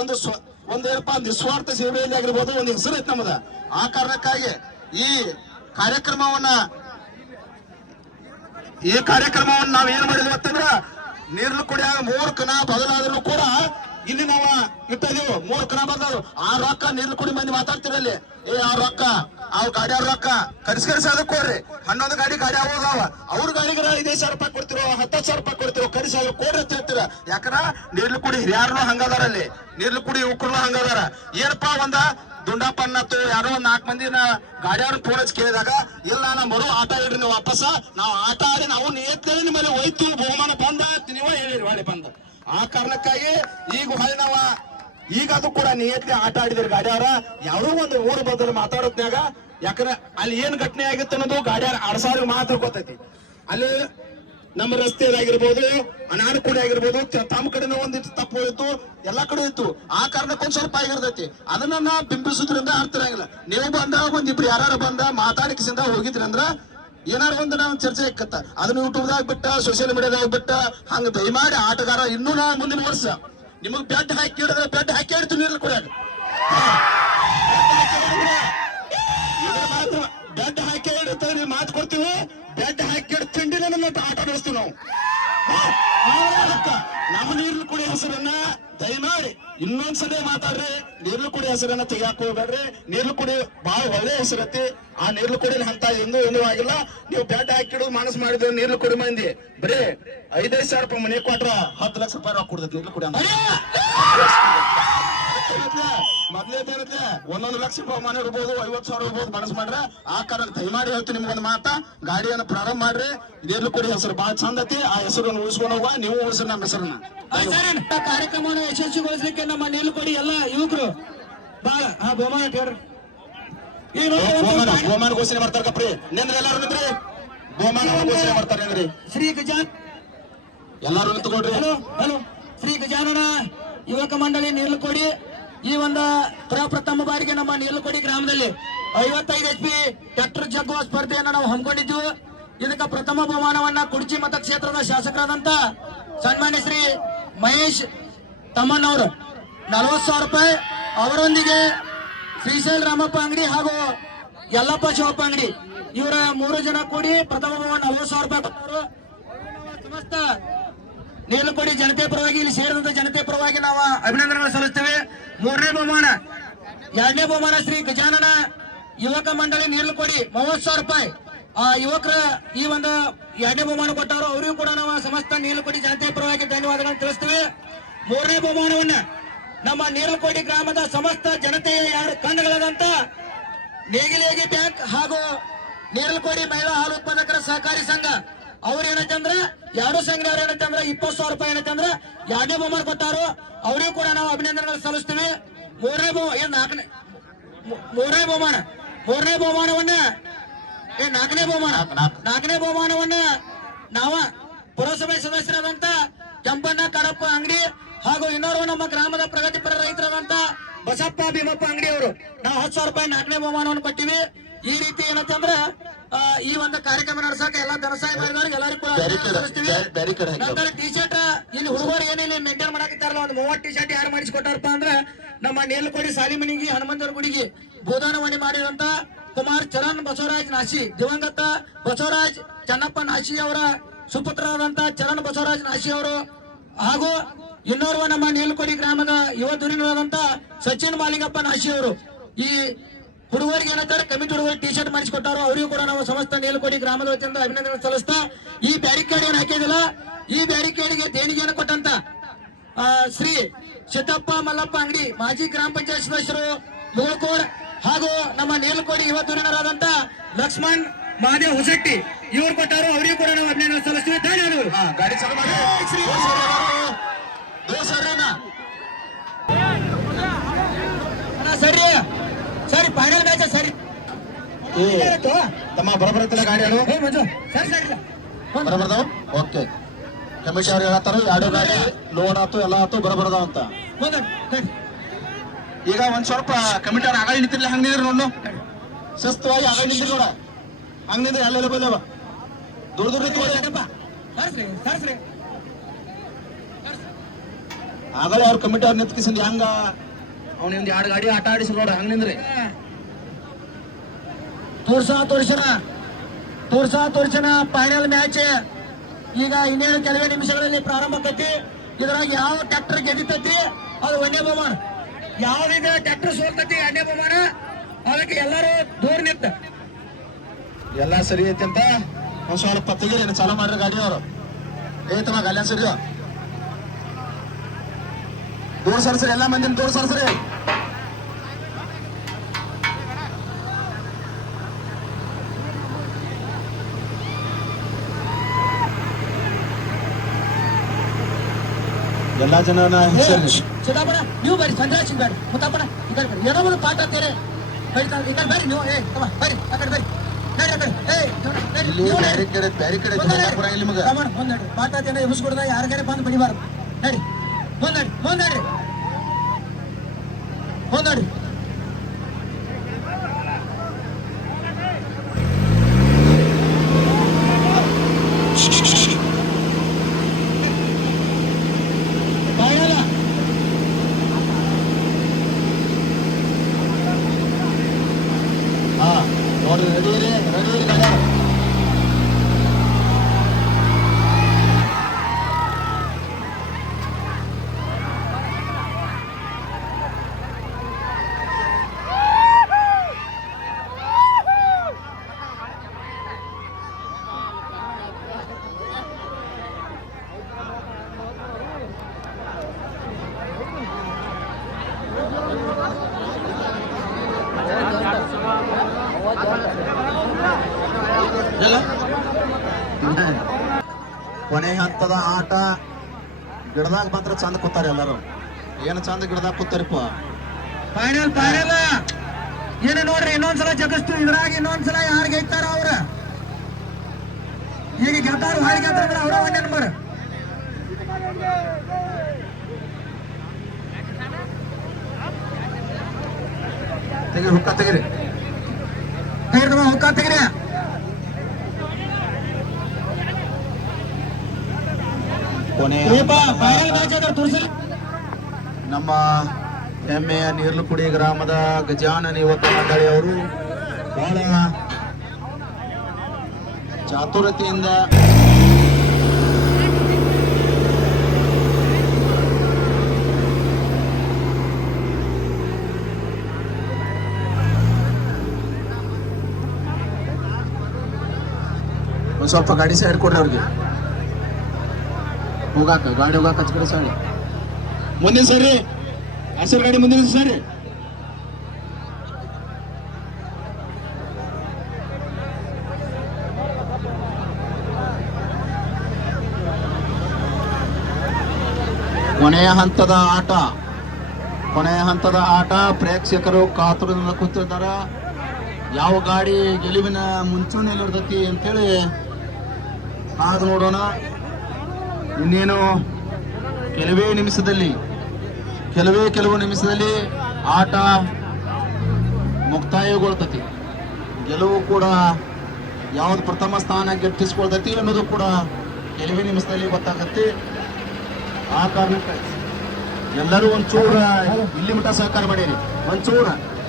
ಒಂದು ಸ್ವ, ಒಂದು ಏನಪ್ಪಾ ನಿಸ್ವಾರ್ಥ ಸೇವೆಯಲ್ಲಿ ಆಗಿರ್ಬೋದು, ಒಂದು ಹೆಸರು ಐತಿ ನಮ್ಮದ. ಆ ಕಾರಣಕ್ಕಾಗಿ ಈ ಕಾರ್ಯಕ್ರಮವನ್ನ ಈ ಕಾರ್ಯಕ್ರಮವನ್ನು ನಾವು ಏನ್ ಮಾಡಿದ್ವಿ ಅಂತಂದ್ರ, ನೀರ್ಲು ಕುಡಿಯಾಗ ಮೂರ್ ಕಣ ಬದಲಾದ್ರು ಕೂಡ ಇಲ್ಲಿ ನಾವು ಇಟ್ಟಿದೀವಿ ಮೂರ್ ಕಣ ಬದಲಾದ್ರು. ಆ ರೊಕ್ಕ ನೀರ್ಲು ಕುಡಿ ಮಂದಿ ಮಾತಾಡ್ತಿರಲ್ಲಿ ಏ, ಆ ರೊಕ್ಕ, ಆ ಗಾಡಿ ಅವ್ರ ರೊಕ್ಕ. ಕರ್ಸಿ ಕರ್ಸಿ ಅದಕ್ಕೆ ಕೊಡ್ರಿ. ಹನ್ನೊಂದು ಗಾಡಿ ಗಾಡಿ ಹೋಗಾವ ಅವ್ರ ಗಾಡಿಗೆ ಐದೈದು ಸಾವಿರ ರೂಪಾಯಿ ಕೊಡ್ತಿರೋ ಹತ್ತು ಸಾವಿರ ರೂಪಾಯಿ ಕೊಡ್ತಿರೋ, ಕರ್ಸಿ ಅದ್ರ ಕೊಡ್ರಿ ಅಂತ ಹೇಳ್ತೀರ. ಯಾಕಂದ್ರ, ನೀರ್ಲು ಕುಡಿ ಹಿರಿಯಾರು ಹಂಗದಾರಲ್ಲಿ ನೀರ್ಲು ಕುಡಿ ಯುವಕರು ಹಂಗದಾರ. ಏನಪ್ಪಾ ಒಂದ ದುಂಡಪ್ಪನ್ನತ್ತು ಯಾರೋ ಒಂದ್ ನಾಲ್ಕು ಮಂದಿನ ಗಾಡಿಯವ್ರ ಫೋನ್ ಹಚ್ಚಿ ಕೇಳಿದಾಗ, ಇಲ್ಲ ನಾ ಮರು ಆಟ ಇಡ್ರಿ ನೀವು ವಾಪಸ್. ನಾವು ಆಟ ಆಡಿ, ನಾವು ನೇತ್ರಿ ನಿಮ್ಮಲ್ಲಿ ಹೋಯ್ತು ಬಹುಮಾನ ಬಂದ ನೀವ ಹೇಳಿರಿ ಹೊಳೆ ಬಂದ. ಆ ಕಾರಣಕ್ಕಾಗಿ ಈಗ ಹೊಳೆ ನಾವ, ಈಗ ಅದು ಕೂಡ ನಿಯತ್ಲಿ ಆಟ ಆಡಿದ್ರಿ ಗಾಡಿಯವ್ರ. ಯಾರೋ ಒಂದು ಊರು ಬದಲು ಮಾತಾಡೋದ್ನಾಗ ಯಾಕಂದ್ರೆ ಅಲ್ಲಿ ಏನ್ ಘಟನೆ ಆಗಿತ್ತು ಅನ್ನೋದು ಗಾಡಿಯವ್ರ ಆಡ್ಸಾವ್ರಿಗೆ ಮಾತ್ರ ಗೊತ್ತೈತಿ. ಅಲ್ಲಿ ನಮ್ಮ ರಸ್ತೆದಾಗಿರ್ಬೋದು ಅನಾನುಕೂಲ ಆಗಿರ್ಬೋದು ತಮ್ಮ ಕಡೆನೂ ಒಂದಿಟ್ಟು ತಪ್ಪು ಇತ್ತು ಎಲ್ಲಾ ಕಡೆ ಇತ್ತು ಆ ಕಾರಣಕ್ಕೊಂದ್ ಸ್ವಲ್ಪ ಆಗಿರ್ತೈತಿ. ಅದನ್ನ ನಾ ಅರ್ಥ ಅರ್ಥರಾಗಿಲ್ಲ ನೀವು ಬಂದ, ಒಂದಿಬ್ರು ಯಾರು ಬಂದ ಮಾತಾಡಿಕಿಸಿಂದ ಹೋಗಿದ್ರಿ ಅಂದ್ರ ಏನಾರು ಒಂದು ನಾವು ಚರ್ಚೆ ಇಕ್ಕತ್ತ. ಅದನ್ನ ಯೂಟ್ಯೂಬ್ದಾಗ ಬಿಟ್ಟ ಸೋಷಿಯಲ್ ಮೀಡಿಯಾದಾಗ ಬಿಟ್ಟ, ಹಂಗ ದಯಮಾಡಿ ಆಟಗಾರ ಇನ್ನೂ ನಾ ಮುಂದಿನ ವರ್ಷ. ನಿಮಗ್ ಬೆಡ್ ಹಾಕಿ ಹಿಡಿದ್ರೆ ಬೆಡ್ ಹಾಕಿ ಹಿಡ್ತು ನೀರ್ಲಿ ಕುಡಿಯಾಗ ಬೆಡ್ ಹಾಕಿ ನೀವು ಮಾತು ಕೊಡ್ತೀವಿ. ಬೆಡ್ ಹಾಕಿಡ್ ನನ್ನ ಆಟ ನಡೆಸ್ತೀವಿ ನಾವು. ನಮ್ಮ ನೀರ್ಲು ಕುಡಿ ಹೆಸರನ್ನ ದಯಮಾಡಿ ಇನ್ನೊಂದ್ಸಲ ಮಾತಾಡ್ರಿ. ನೀರ್ಲು ಕುಡಿ ಹೆಸರನ್ನ ತೆಗಿಯಾಕ ಹೋಗ್ಬೇಡ್ರಿ. ನೀರ್ಲು ಕುಡಿ ಬಹಳ ಒಳ್ಳೆ ಹೆಸರತಿ ಆ ನೀರ್ಲು ಕುಡಿ ಅಂತ ಎಂದು ಏನೂ ಆಗಿಲ್ಲ. ನೀವು ಬೆಡ್ ಹಾಕಿಡು ಮನಸ್ಸು ಮಾಡಿದ್ರೆ ನೀರ್ಲು ಕುಡಿ ಮಂದಿ. ಬರೀ ಐದೈದು ಸಾವಿರ ರೂಪಾಯಿ ಮನೆ ಕೊಟ್ರ ಹತ್ತು ಲಕ್ಷ ರೂಪಾಯಿ ರೊಕ್ಕ ಕೊಡ್ತೈತಿ ನೀರ್ಲು ಕುಡಿ ಅಂತ. ಮೊದ್ಲೇ ಬೇರೆ ಒಂದೊಂದು ಲಕ್ಷ ರೂಪಾಯಿ ಮನೆ ಇರ್ಬೋದು ಐವತ್ತು ಸಾವಿರ ಇರ್ಬೋದು ಬಳಸ್ ಮಾಡ್ರೆ ಆ ಕಾರಣ ಮಾಡಿ ಹೇಳ್ತೀನಿ ನಿಮ್ಗೊಂದು ಮಾತ. ಗಾಡಿಯನ್ನು ಪ್ರಾರಂಭ ಮಾಡ್ರಿ. ನೀರ್ಲು ಕೊಡಿ ಹೆಸರು ಬಹಳ ಚಂದತಿ ಆ ಹೆಸರನ್ನು ಉಳಿಸ್ಕೊಂಡು ಹೋಗುವ. ನೀವು ಉಳಿಸ್ರಿ ನಮ್ಮ ಹೆಸರನ್ನ. ಕಾರ್ಯಕ್ರಮವನ್ನು ಯಶಸ್ವಿಗೊಳಿಸಲಿಕ್ಕೆ ನಮ್ಮ ನೀಲುಕೊಡಿ ಎಲ್ಲ ಯುವಕರು. ಬಾಳ ಹಾ ಬಹುಮಾನ ಒಂದು ಬಹುಮಾನ ಘೋಷಣೆ ಮಾಡ್ತಾರ ಕಪ್ರಿ. ನಿಂದ್ರೆ ಎಲ್ಲಾರು ನಿಂತ್ರಿ. ಬಹುಮಾನ ಘೋಷಣೆ ಮಾಡ್ತಾರೆ ನಿಂದ್ರಿ. ಶ್ರೀ ಗಜಾನ್ ಎಲ್ಲಾರು ನಿಂತ್ಕೊಡ್ರಿ ಹಲೋ ಹಲೋ. ಶ್ರೀ ಗಜಾನನ ಯುವಕ ಮಂಡಳಿ ನೀಲುಕೊಡಿ ಈ ಒಂದು ಪ್ರಪ್ರಥಮ ಬಾರಿಗೆ ನಮ್ಮ ನೀಲಕೋಡಿ ಗ್ರಾಮದಲ್ಲಿ ಐವತ್ತೈದು ಎಚ್ ಪಿ ಟ್ರ್ಯಾಕ್ಟರ್ ಜಗ್ಗುವ ಸ್ಪರ್ಧೆಯನ್ನು ನಾವು ಹಮ್ಮಿಕೊಂಡಿದ್ದು. ಇದಕ್ಕೆ ಪ್ರಥಮ ಬಹುಮಾನವನ್ನ ಕುಡ್ಚಿ ಮತಕ್ಷೇತ್ರದ ಶಾಸಕರಾದಂತ ಸನ್ಮಾನ್ಯ ಶ್ರೀ ಮಹೇಶ್ ತಮ್ಮಣ್ಣವರು ನಲವತ್ತು ಸಾವಿರ ರೂಪಾಯಿ ಅವರೊಂದಿಗೆ ಶ್ರೀಶೈಲ್ ರಾಮಪ್ಪ ಅಂಗಡಿ ಹಾಗೂ ಯಲ್ಲಪ್ಪ ಶಿವಪ್ಪ ಅಂಗಡಿ. ಇವರ ಮೂರು ಜನ ಕೂಡಿ ಪ್ರಥಮ ಬಹುಮಾನ ನಲವತ್ತು ಸಾವಿರ ರೂಪಾಯಿ ಸಮಸ್ತ ನೀಲುಕೊಡಿ ಜನತೆ ಪರವಾಗಿ, ಇಲ್ಲಿ ಸೇರಿದಂತ ಜನತೆ ಪರವಾಗಿ ನಾವು ಅಭಿನಂದನೆಗಳು ಸಲ್ಲಿಸ್ತೇವೆ. ಮೂರನೇ ಬಹುಮಾನ. ಎರಡನೇ ಬಹುಮಾನ ಶ್ರೀ ಗಜಾನನ ಯುವಕ ಮಂಡಳಿ ನೀಲಕೋಡಿ ಮೂವತ್ ಸಾವಿರ ರೂಪಾಯಿ. ಆ ಯುವಕರ ಈ ಒಂದು ಎರಡನೇ ಬಹುಮಾನ ಕೊಟ್ಟವರು, ಅವರಿಗೂ ಕೂಡ ನಾವು ಸಮಸ್ತ ನೀಲಕೋಡಿ ಜನತೆ ಪರವಾಗಿ ಧನ್ಯವಾದಗಳನ್ನು ತಿಳಿಸ್ತೇವೆ. ಮೂರನೇ ಬಹುಮಾನವನ್ನ ನಮ್ಮ ನೀಲಕೋಡಿ ಗ್ರಾಮದ ಸಮಸ್ತ ಜನತೆಯ ಯಾರು ಕಂಡುಗಳಾದಂತ ನೇಗಿಲೇಗಿ ಬ್ಯಾಂಕ್ ಹಾಗೂ ನೀರಲ್ಕೋಡಿ ಮಹಿಳಾ ಹಾಲು ಉತ್ಪಾದಕರ ಸಹಕಾರಿ ಸಂಘ ಅವ್ರು ಏನಂತಂದ್ರ ಎರಡು ಸಂಘದವ್ರು ಏನಂತಂದ್ರ ಇಪ್ಪತ್ತು ಸಾವಿರ ರೂಪಾಯಿ ಏನಂತಂದ್ರ ಎರಡನೇ ಬಹುಮಾನ ಕೊಟ್ಟಾರು ಅವ್ರಿಗೂ ಕೂಡ ನಾವು ಅಭಿನಂದನೆಗಳು ಸಲ್ಲಿಸ್ತೀವಿ ಮೂರನೇ ಏನ್ ನಾಲ್ಕನೇ ಮೂರನೇ ಬಹುಮಾನ ಮೂರನೇ ಬಹುಮಾನವನ್ನ ಏ ನಾಲ್ಕನೇ ಬಹುಮಾನ ನಾಲ್ಕು, ನಾಲ್ಕು. ನಾಲ್ಕನೇ ಬಹುಮಾನವನ್ನ ನಾವ ಪುರಸಭೆ ಸದಸ್ಯರಾದಂತ ಕೆಂಪಣ್ಣ ಕಡಪ್ಪ ಅಂಗಡಿ ಹಾಗೂ ಇನ್ನೋರ್ವ ನಮ್ಮ ಗ್ರಾಮದ ಪ್ರಗತಿಪರ ರೈತರಾದಂತ ಬಸಪ್ಪ ಭೀಮಪ್ಪ ಅಂಗಡಿ ಅವರು ನಾವು ಹತ್ತು ಸಾವಿರ ರೂಪಾಯಿ ನಾಲ್ಕನೇ ಬಹುಮಾನವನ್ನು ಕೊಟ್ಟಿವಿ ಈ ರೀತಿ ಏನಂತಂದ್ರ ಆ, ಈ ಒಂದು ಕಾರ್ಯಕ್ರಮ ನಡೆಸಕ ಎಲ್ಲ ಧನಸಹಾಯ ಮಾಡಿದವ್ರಿಗೆ ಎಲ್ಲರಿಗೂ ಕೂಡ ನಂತರ ಟಿ ಶರ್ಟ್ ಇಲ್ಲಿ ಹುಡುಗರು ಏನಿಲ್ಲ ಮೇಂಟೈನ್ ಮಾಡಾಕತ್ತಾರಲ್ಲ ಒಂದು ಮೂವತ್ತು ಟಿ ಶರ್ಟ್ ಯಾರು ಮಾಡಿಸ್ಕೊಟ್ಟಾರಪ್ಪ ಅಂದ್ರೆ ನಮ್ಮ ನೇಲಕೋಡಿ ಸಾಲಿಮನಿಗೆ ಹನುಮಂತರ ಗುಡಿಗೆ ಬೋಧಾನವಣಿ ಮಾಡಿದಂತ ಕುಮಾರ್ ಚರಣ್ ಬಸವರಾಜ್ ನಾಶಿ ದಿವಂಗತ ಬಸವರಾಜ್ ಚನ್ನಪ್ಪ ನಾಶಿ ಅವರ ಸುಪುತ್ರರಾದಂತ ಚರಣ್ ಬಸವರಾಜ್ ನಾಶಿ ಅವರು ಹಾಗೂ ಇನ್ನೋರ್ವ ನಮ್ಮ ನೇಲ್ಕೊಡಿ ಗ್ರಾಮದ ಯುವ ಧುರಿನಾದಂತ ಸಚಿನ್ ಮಾಲಿಂಗಪ್ಪ ನಾಶಿ ಅವರು. ಈ ಹುಡುಗರಿಗೆ ಏನಂತಾರೆ ಕಮಿಟಿ ಹುಡುಗರು ಟಿ ಶರ್ಟ್ ಮಾಡಿಸಿಕೊಟ್ಟಾರೋ ಅವರಿಗೂ ಕೂಡ ನಾವು ಸಮಸ್ತ ನೇಲಕೋಡಿ ಗ್ರಾಮದ ವತಿಯಿಂದ ಅಭಿನಂದನೆ ಸಲ್ಲಿಸ್ತಾ ಈ ಬ್ಯಾರಿಕೇಡ್ ಏನು ಹಾಕಿದಿಲ್ಲ ಈ ಬ್ಯಾರಿಕೇಡ್ಗೆ ದೇಣಿಗೆಯನ್ನು ಕೊಟ್ಟಂತ? ಶ್ರೀ ಶತಪ್ಪ ಮಲ್ಲಪ್ಪ ಅಂಗಡಿ ಮಾಜಿ ಗ್ರಾಮ ಪಂಚಾಯತ್ ಸದಸ್ಯರು ಮುಗಳಕೋಡ್ ಹಾಗೂ ನಮ್ಮ ನೇಲಕೋಡಿ ಯುವ ಧುರೀಣರಾದಂತ ಲಕ್ಷ್ಮಣ್ ಮಹಾದೇವ್ ಹುಸಟ್ಟಿ ಇವ್ರು ಕೊಟ್ಟಾರು ಅವರಿಗೂ ಕೂಡ ನಾವು ಅಭಿನಂದನೆ ಸಲ್ಲಿಸ್ತೀವಿ. ಧನ್ಯವಾದಗಳು. ಸರಿ. ಫೈನಲ್ ಮ್ಯಾಚ್ ಸರಿ? ತಮ್ಮ ಬರಬರತ್ತಿಲ್ಲ ಗಾಡಿಗಳು ಏ ಮಂಜು ಸರಿ ಸರಿ ಬರಬರ್ದಾವ? ಓಕೆ. ಕಮಿಷನ್ ಅವ್ರು ಹೇಳತ್ತಾರ ಎರಡು ಗಾಡಿ ಲೋಡ್ ಆತು ಎಲ್ಲ ಆತು ಬರಬರ್ದಾವ ಅಂತ. ಈಗ ಒಂದ್ ಸ್ವಲ್ಪ ಕಮಿಟಿ ಅವ್ರು ಆಗ ನಿಂತಿರ್ಲಿ ಹಂಗ ನಿಂದ್ರಿ ನೋಡು. ಶಿಸ್ತವಾಗಿ ಆಗ ನಿಂತಿರ್ ನೋಡ. ಹಂಗ ನಿಂದ್ರಿ ಅಲ್ಲೆಲ್ಲ ಬಂದವ ದೂರ ದೂರ ನಿಂತ್ಕೊಳ್ಳಿ ಆಗಲೇ ಅವ್ರ ಕಮಿಟಿ ಅವ್ರು ನಿಂತ್ಕಿಸಿಂದ ಹೆಂಗ. ಅವ್ನಿಂದ ಎರಡು ಗಾಡಿ ಆಟ ಆಡಿಸಿ ನೋಡ ಹಂಗ ನಿಂದ್ರಿ. ತೋರ್ಸ ತೋರಿಸೋಣ ತೋರ್ಸೋ ತೋರಿಸೋಣ ಫೈನಲ್ ಮ್ಯಾಚ್ ಈಗ ಇನ್ನೇನು ಕೆಲವೇ ನಿಮಿಷಗಳಲ್ಲಿ ಪ್ರಾರಂಭ ಆಕೈತಿ ಇದ್ರಾಗ ಯಾವ ಟ್ರ್ಯಾಕ್ಟರ್ ಗೆದಿತೈತಿ ಅದು ಒಂದೇ ಬಹುಮಾನ. ಯಾವ್ದಿದೆ ಟ್ರ್ಯಾಕ್ಟರ್ ಸೋಲ್ತೈತಿ ಎರಡನೇ ಬಹುಮಾನ? ಅದಕ್ಕೆ ಎಲ್ಲರೂ ದೂರ ನಿಂತ. ಎಲ್ಲ ಸರಿ ಐತಿ ಅಂತ? ಒಂದ್ ಸ್ವಲ್ಪ ತೆಗೀರಿ ಚಾಲೂ ಮಾಡ್ರಿ ಗಾಡಿ ಅವರು? ಏತಮ್ಮ ಗಲ್ಯ ಸರಿಯೋ ದೂರ ಸರ್ಸರಿ, ಎಲ್ಲ ಮಂದಿನ ದೂರ ಸರ್ಸರಿ. ಎಲ್ಲಾ ಜನನ ಹೆಸರು ಸಿದ್ದಾಪುರ ನೀವು ಬರ್ರಿ ಸಿಂಗ್ ಬೇಡ ಈ ಕಡೆ ಬರ್ರಿ. ಏನೋ ಒಂದು ಪಾಠ ಅಂತೀರಿ. ಕಡೆ ಬರ್ರಿ ನೀವು. ಏ ತಮ್ಮ ಬರ್ರಿ ಆ ಕಡೆ ಬರ್ರಿ. ನಡ್ರಿ ಆ ಕಡೆ. ಎಬ್ಬಿಸ್ಕೊಡ್ದ ಬಂದು ಬಡಿಬಾರ್ದು. ನಡಿ ಮುಂದೆ ನಡ್ರಿ ಮುಂದೆ ನಡ್ರಿ ಬಾಯಲ್ಲ ಹಾ ನೋಡ್ರಿ ರೆಡಿ ಇರಿ ರೆಡಿ ಇರಿ ಗಾಡಿ ಕೊನೆ ಹಂತದ ಆಟ ಗಿಡದಾಗ ಮಾತ್ರ ಚಂದ ಕೂತಾರ ಎಲ್ಲರೂ. ಏನು ಚಂದ ಗಿಡದ ಕೂತಾರಿಪ್ಪ. ಫೈನಲ್ ಫೈನಲ್ ಏನು ನೋಡ್ರಿ ಇನ್ನೊಂದ್ಸಲ ಜಗಸ್ತು ಇದ್ರಾಗ ಇನ್ನೊಂದ್ಸಲ ಯಾರು ಗೆಲ್ತಾರ ಅವ್ರ. ಈಗ ಗೆದ್ದಾರು ಹಾಳಿ ಗೆದ್ದಾರ ಅವರ ಒಂದೇ ನಂಬರ್ ತೆಗಿರಿ ಹುಕ್ಕ ತೆಗಿರಿ. ಹುಕ್ಕ ತೆಗಿರಿ. ಕೊನೆ ನಮ್ಮ ಹೆಮ್ಮೆಯ ನೀರ್ಲುಕುಡಿ ಗ್ರಾಮದ ಗಜಾನನ ಯುವಕ ಮಂಡಳಿಯವರು ಬಹಳ ಚಾತುರತೆಯಿಂದ ಒಂದ್ ಸ್ವಲ್ಪ ಗಾಡಿ ಸೈಡ್ ಕೊಡ್ರಿ ಅವ್ರಿಗೆ. ಹೋಗಾಕ ಗಾಡಿ ಹೋಗಾಕ ಕಡೆ ಸೈಡ್ ಮುಂದಿನ ಸರಿ ಹಸಿರು ಗಾಡಿ ಮುಂದಿನ ಸರಿ. ಕೊನೆಯ ಹಂತದ ಆಟ ಕೊನೆಯ ಹಂತದ ಆಟ ಪ್ರೇಕ್ಷಕರು ಕಾತುರದಿಂದ ಕೂತಿರ್ತಾರ ಯಾವ ಗಾಡಿ ಗೆಲುವಿನ ಮುಂಚೂಣಿಯಲ್ಲಿ ಇರ್ತೈತಿ ಅಂತೇಳಿ ಕಾದು ನೋಡೋಣ. ಇನ್ನೇನು ಕೆಲವೇ ನಿಮಿಷದಲ್ಲಿ, ಕೆಲವೇ ಕೆಲವು ನಿಮಿಷದಲ್ಲಿ ಆಟ ಮುಕ್ತಾಯಗೊಳ್ತತಿ. ಗೆಲುವು ಕೂಡ ಯಾವ್ದು ಪ್ರಥಮ ಸ್ಥಾನ ಗೆಟ್ಟಿಸ್ಕೊಳ್ತತಿ ಅನ್ನೋದು ಕೂಡ ಕೆಲವೇ ನಿಮಿಷದಲ್ಲಿ ಗೊತ್ತಾಗತ್ತೆ. ಆ ಕಾರಣಕ್ಕೆ ಎಲ್ಲರೂ ಒಂಚೂರ ಇಲ್ಲಿ ಮಟ್ಟ ಸಹಕಾರ ಮಾಡಿರಿ. ಒಂಚೂರ.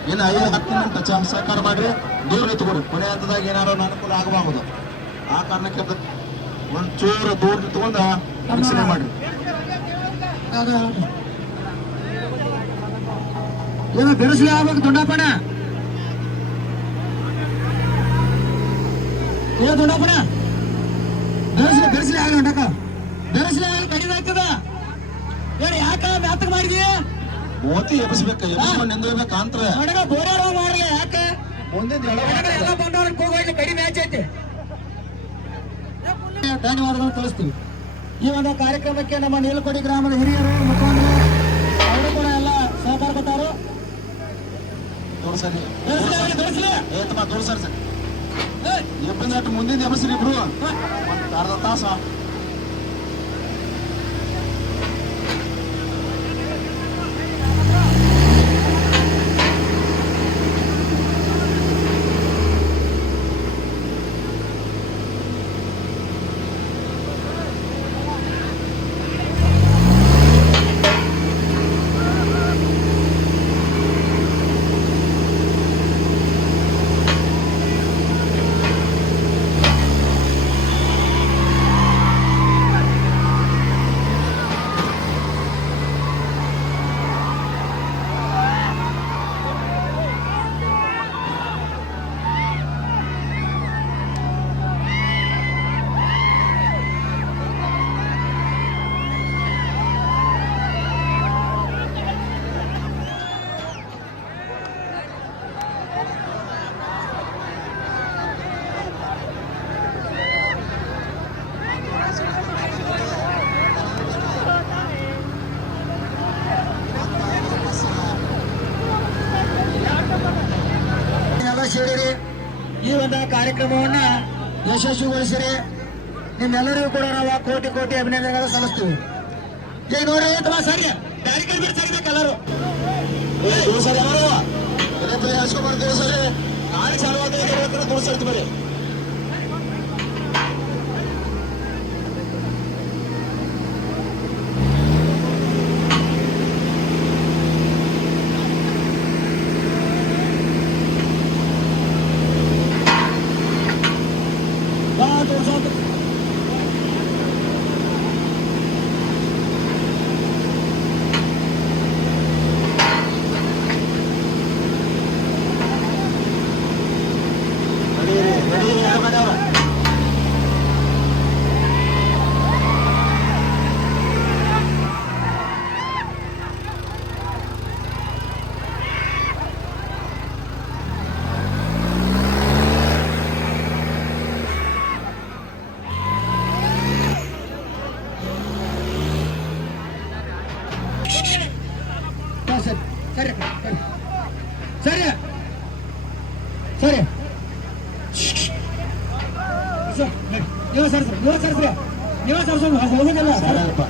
ಇನ್ನು ಐದು, ಹತ್ತು ನಿಮಿಷ ಸಹಕಾರ ಮಾಡಿರಿ. ದೂರ ನಿಂತ್ಕೊಡಿ ಕೊನೆ ಹಂತದಾಗ ಏನಾರು ಅನುಕೂಲ ಆಗಬಹುದು ಆ ಕಾರಣಕ್ಕೆ ಒಂಚೂರು ದೂರ ನಿಂತ್ಕೊಂಡ ವೀಕ್ಷಣೆ ಮಾಡಿ. ಏನು ಬೆರೆಸಲಿ ಆಗ್ಬೇಕು ದೊಡ್ಡಪ್ಪಣ ಏ ದೊಡ್ಡಪ್ಪಣ ಬೆರೆಸಲಿ ಬೆರೆಸಲಿ ಆಗಲಿ ಹೊಂಡಕ ಬೆರೆಸಲಿ ಆಗಲಿ ಕಡಿಮೆ ಆಗ್ತದ. ಏನು ಯಾಕ ಮ್ಯಾತಕ್ ಮಾಡಿದೀಯ ಮೋತಿ ಎಬ್ಬಿಸ್ಬೇಕ ಎಬ್ಬಿಸ್ಕೊಂಡು ನಿಂದಿರ್ಬೇಕು ಅಂತ್ರ ಹೊಡಗ ಬೋರ್ಯಾರ ಮಾಡ್ಲಿ ಯಾಕ? ಮುಂದಿನ ಎಲ್ಲ ಬಂದವ್ರಿಗೆ ಹೋಗಿ ಕಡಿಮೆ ಐತಿ. ಧನ್ಯವಾದಗಳು ತಿಳಿಸ್ತೀವಿ ಈ ಒಂದು ಕಾರ್ಯಕ್ರಮಕ್ಕೆ ನಮ್ಮ ನೀಲಕೋಡಿ ಗ್ರಾಮದ ಹಿರಿಯರು ಮುಖಂಡರು ಅವರು ಕೂಡ ಎಲ್ಲ ಸಹಕಾರ ಸರಿ. ಎಬ್ಬಿಂದ ಮುಂದಿನ ಎಬ್ಬಿಸ್ರಿ ಇಬ್ರು. ಒಂದು ಅರ್ಧ ತಾಸ. ಯಶಸ್ವಿಗೊಳಿಸಿರಿ. ನಿಮ್ಮೆಲ್ಲರಿಗೂ ಕೂಡ ನಾವು ಕೋಟಿ ಕೋಟಿ ಅಭಿನಂದನೆಗಳನ್ನು ಸಲ್ಲಿಸ್ತೀವಿ. ಈಗ ನೋಡಿ ಅಥವಾ ಸರಿ. ಬ್ಯಾರಿಕೇಡ್ ಬಿಟ್ಟು ಸರಿಬೇಕು ಎಲ್ಲರೂ. ಸರಿ ಹಚ್ಕೊಂಡ್ಬರ್ತೀವಿ ಸರಿ? ನಾಳೆ ಚಾಲು ಬರೀ ಬಾ ನೀವೇ ಸರ್ಸೋದು ಹೋಗೋದಿಲ್ಲ ಸಾಡಾರಪ್ಪ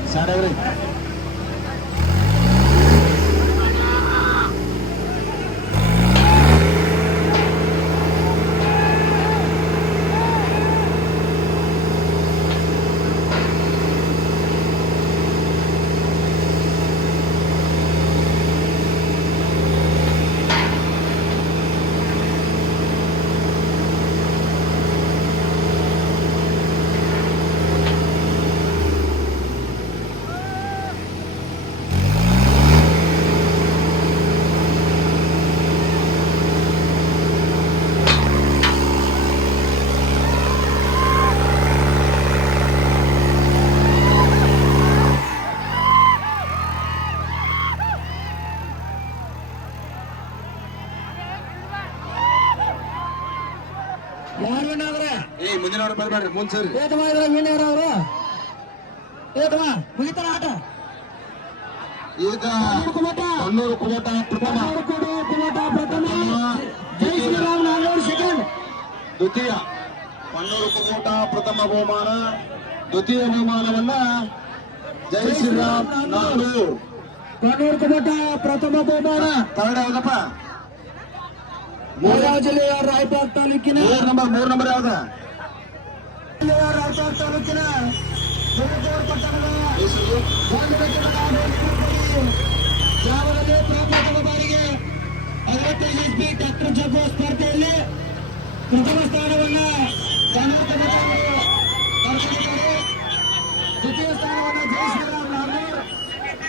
ಏ ಮುಂದಿನವ್ರು ಬರ್ಬೇಡ್ರಿ ಮುಂದ್ ಸರಿ. ಏತಮ್ಮ ಇದ್ರ ವೀಣ್ಯರ ಅವರು ಏತಮ್ಮ ಮುಗಿತಾರ ಆಟ. ಈಗ ಕಣ್ಣೂರು ಕುಮಟ. ಪ್ರಥಮ. ಕನ್ನಡ ಕೊಡು ಕುಮಟ ಪ್ರಥಮ. ಜೈ ಶ್ರೀರಾಮ್ ನಾಲ್ವರು ಸೆಕೆಂಡ್ ದ್ವಿತೀಯ. ಕಣ್ಣೂರು ಕುಮಟ ಪ್ರಥಮ ಬಹುಮಾನ. ದ್ವಿತೀಯ ಬಹುಮಾನವನ್ನ ಜೈ ಶ್ರೀರಾಮ್ ನಾಗೂರ್ ಕನ್ನಡ ಕುಮಟ ಪ್ರಥಮ ಬಹುಮಾನ. ಕನ್ನಡ ಯಾವ್ದಪ್ಪ? ಬೆಳಗಾವಿ ಜಿಲ್ಲೆಯ ರಾಯಬಾಗ್ ತಾಲೂಕಿನ ಮೂರ್ ನಂಬರ್ ಮೂರ್ ನಂಬರ್ ಯಾವ್ದ? ಜಿಲ್ಲೆಯ ತಾಲೂಕಿನ ಪ್ರಪ್ರಥಮ ಬಾರಿಗೆ ಅರವತ್ತೈದು ಎಸ್ ಪಿ ಡಾಕ್ಟರ್ ಜಗ್ಗು ಸ್ಪರ್ಧೆಯಲ್ಲಿ ಪ್ರಥಮ ಸ್ಥಾನವನ್ನ. ದ್ವಿತೀಯ ಸ್ಥಾನವನ್ನ ಜೈ ಶ್ರೀರಾಮ್ ನಾಗೂರ್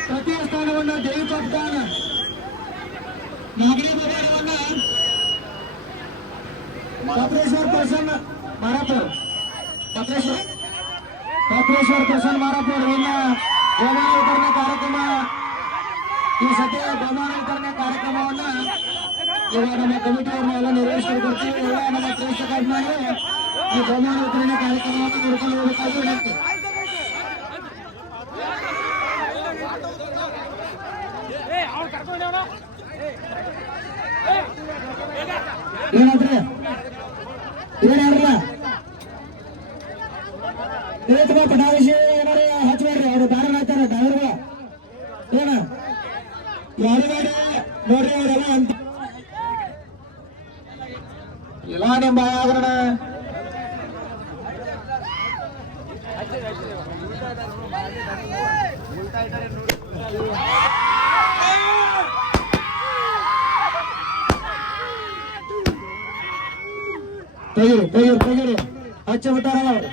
ತೃತೀಯ ಸ್ಥಾನವನ್ನ ದೇವಿ ಖಾನ್ ನಾಗರಿ ಪತ್ರೇಶ್ವರ್ ಪ್ರಸನ್ನ ಮಾರಾಪುರ್ ಪತ್ರೇಶ್ವರ್. ಪ್ರಸನ್ನ ಇನ್ನ ಬಹುಮಾನ ಕಾರ್ಯಕ್ರಮ. ಈ ಬಹುಮಾನ ವಿತರಣೆ ಕಾರ್ಯಕ್ರಮವನ್ನ ಇವಾಗ ನಮ್ಮ ಕಮಿಟಿ ಅವ್ರನ್ನ ಎಲ್ಲ ನಿರ್ವಹಿಸ್ಕೊಡ್ತೀವಿ ಎಲ್ಲ ನಮ್ಮ ಪ್ರೇಕ್ಷಕ ಅಭಿಮಾನಿ ಈ ವಿತರಣೆ ಕಾರ್ಯಕ್ರಮವನ್ನು ನೋಡ್ಕೊಂಡು ಹೋಗಬೇಕಾಗಿ ವಿನಂತಿ. ಏನಾದ್ರಿ? ಏನಾದ್ರಲ್ಲ ಏತಮ್ಮ ಪಟಾವಿಷಿ ಏನಾರ ಹಚ್ಬೇಡ್ರಿ ಅವ್ರು ದಾರ ಹಾಕ್ತಾರ ಡ್ರೈವರ್ಗಳ ಏನ ಯಾರು ಬೇಡ ನೋಡ್ರಿ ಅವರೆಲ್ಲ ಅಂತ ಇಲ್ಲ ನಿಮ್ಮ ಆಗರಣ ತೆಗೀರಿ ತೆಗೀರಿ ತೆಗೀರಿ ಹಚ್ಚ ಬಿಟ್ಟಾರಲ್ಲ ಅವರು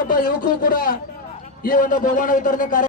ಪ್ರತಿಯೊಬ್ಬ ಯುವಕರು ಕೂಡ ಈ ಒಂದು ಬಹುಮಾನ ವಿತರಣೆ ಕಾರ್ಯ